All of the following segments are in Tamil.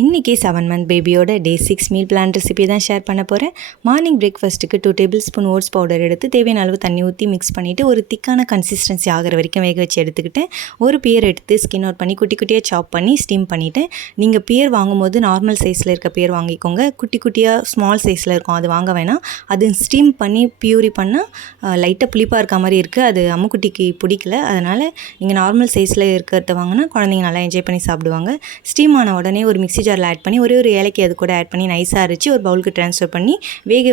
இன்றைக்கி 7 மந்த் பேபியோட டே 6 மீல் பிளான் ரெசிபி தான் ஷேர் பண்ண போகிறேன். மார்னிங் பிரேக்ஃபாஸ்ட்டுக்கு 2 டேபிள் ஸ்பூன் ஓட்ஸ் பவுடர் எடுத்து தேவையான அளவு தண்ணி ஊற்றி மிக்ஸ் பண்ணிவிட்டு ஒரு திக்கான கன்சிஸ்டன்சி ஆகிற வரைக்கும் வேக வச்சு எடுத்துக்கிட்டேன். ஒரு பியர் எடுத்து ஸ்கின் அவுட் பண்ணி குட்டி குட்டியாக சாப் பண்ணி ஸ்டீம் பண்ணிவிட்டேன். நீங்கள் பியர் வாங்கும்போது நார்மல் சைஸில் இருக்க பியர் வாங்கிக்கோங்க. குட்டி குட்டியாக ஸ்மால் சைஸில் இருக்கும், அது வாங்க வேணாம். அது ஸ்டீம் பண்ணி பியூரி பண்ணால் லைட்டாக புளிப்பாக இருக்க மாதிரி இருக்குது. அது அம்முக்குட்டிக்கு பிடிக்கல. அதனால் நீங்கள் நார்மல் சைஸில் இருக்கிறத வாங்கினா குழந்தைங்க நல்லா என்ஜாய் பண்ணி சாப்பிடுவாங்க. ஸ்டீம் ஆன உடனே ஒரு மிக்ஸி ஜாரில் ஆட் பண்ணி ஒரு ஏலக்காய் அது கூட ஆட் பண்ணி நைஸாக அரைச்சி ஒரு பவுலுக்கு ட்ரான்ஸ்ஃபர் பண்ணி வேக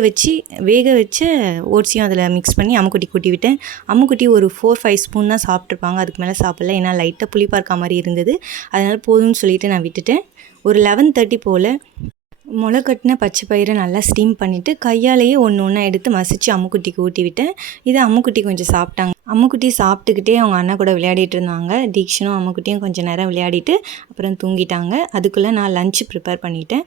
வச்ச ஓட்ஸையும் அதில் மிக்ஸ் பண்ணி அம்முக்குட்டி கூட்டி விட்டேன். அம்முக்குட்டி ஒரு 4-5 ஸ்பூன் தான் சாப்பிட்ருப்பாங்க, அதுக்கு மேலே சாப்பிடல. ஏன்னா லைட்டாக புளிப்பாக இருக்க மாதிரி இருந்தது. அதனால் போதும்னு சொல்லிவிட்டு நான் விட்டுட்டேன். ஒரு 11:30 போல் முளை கட்டின பச்சை பயிரை நல்லா ஸ்டீம் பண்ணிவிட்டு கையாலேயே ஒன்று எடுத்து மசிச்சு அம்முக்குட்டிக்கு ஊட்டி விட்டேன். இதை அம்முக்குட்டி கொஞ்சம் சாப்பிட்டாங்க. அம்முக்குட்டி சாப்பிட்டுக்கிட்டே அவங்க அண்ணா கூட விளையாடிட்டு இருந்தாங்க. தீக்ஷனும் அம்முக்குட்டியும் கொஞ்சம் நேரம் விளையாடிட்டு அப்புறம் தூங்கிட்டாங்க. அதுக்குள்ளே நான் லஞ்சு ப்ரிப்பேர் பண்ணிட்டேன்.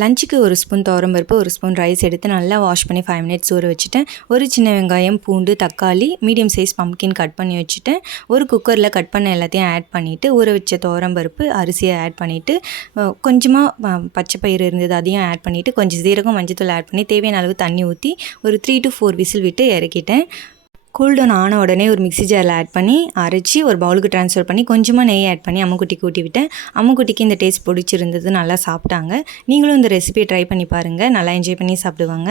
லஞ்சுக்கு ஒரு ஸ்பூன் துவரம்பருப்பு, ஒரு ஸ்பூன் ரைஸ் எடுத்து நல்லா வாஷ் பண்ணி 5 மினிட்ஸ் ஊற வச்சுட்டேன். ஒரு சின்ன வெங்காயம், பூண்டு, தக்காளி, மீடியம் சைஸ் பம்ப்கின் கட் பண்ணி வச்சுட்டேன். ஒரு குக்கரில் கட் பண்ண எல்லாத்தையும் ஆட் பண்ணிவிட்டு ஊற வச்ச துவரம்பருப்பு அரிசியை ஆட் பண்ணிவிட்டு கொஞ்சமாக பச்சை பயிறு இருந்தது அதையும் ஆட் பண்ணிவிட்டு கொஞ்சம் சீரகம் மஞ்சத்தூள் ஆட் பண்ணி தேவையான அளவு தண்ணி ஊற்றி ஒரு 3 to 4 விசில் விட்டு இறக்கிட்டேன். கூல்டவுன் ஆன உடனே ஒரு மிக்ஸி ஜாரில் ஆட் பண்ணி அரைச்சி ஒரு பவுலுக்கு ட்ரான்ஸ்ஃபர் பண்ணி கொஞ்சமாக நெய் ஆட் பண்ணி அம்முக்குட்டிக்கு ஊட்டி விட்டேன். அம்முக்குட்டிக்கு இந்த டேஸ்ட் பிடிச்சிருந்தது, நல்லா சாப்பிட்டாங்க. நீங்களும் இந்த ரெசிபியை ட்ரை பண்ணி பாருங்கள், நல்லா என்ஜாய் பண்ணி சாப்பிடுவாங்க.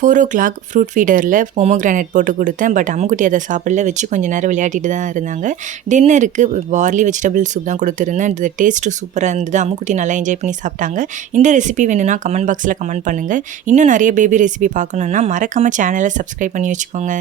4 o'clock ஃப்ரூட் ஃபீடரில் பொமோகிரானேட் போட்டு கொடுத்தேன். பட் அம்முக்குட்டி அதை சாப்பிடல, வச்சு கொஞ்சம் நேரம் விளையாடிட்டு தான் இருந்தாங்க. டின்னருக்கு பார்லி வெஜிடபிள் சூப் தான் கொடுத்துருந்தேன். இந்த டேஸ்ட்டு சூப்பராக இருந்தது. அம்முக்குட்டி நல்லா என்ஜாய் பண்ணி சாப்பிட்டாங்க. இந்த ரெசிபி வேணும்னா கமெண்ட் பாக்ஸில் கமெண்ட் பண்ணுங்கள். இன்னும் நிறைய பேபி ரெசிபி பார்க்கணுன்னா மறக்காமல் சேனலை சப்ஸ்கிரைப் பண்ணி வச்சுக்கோங்க.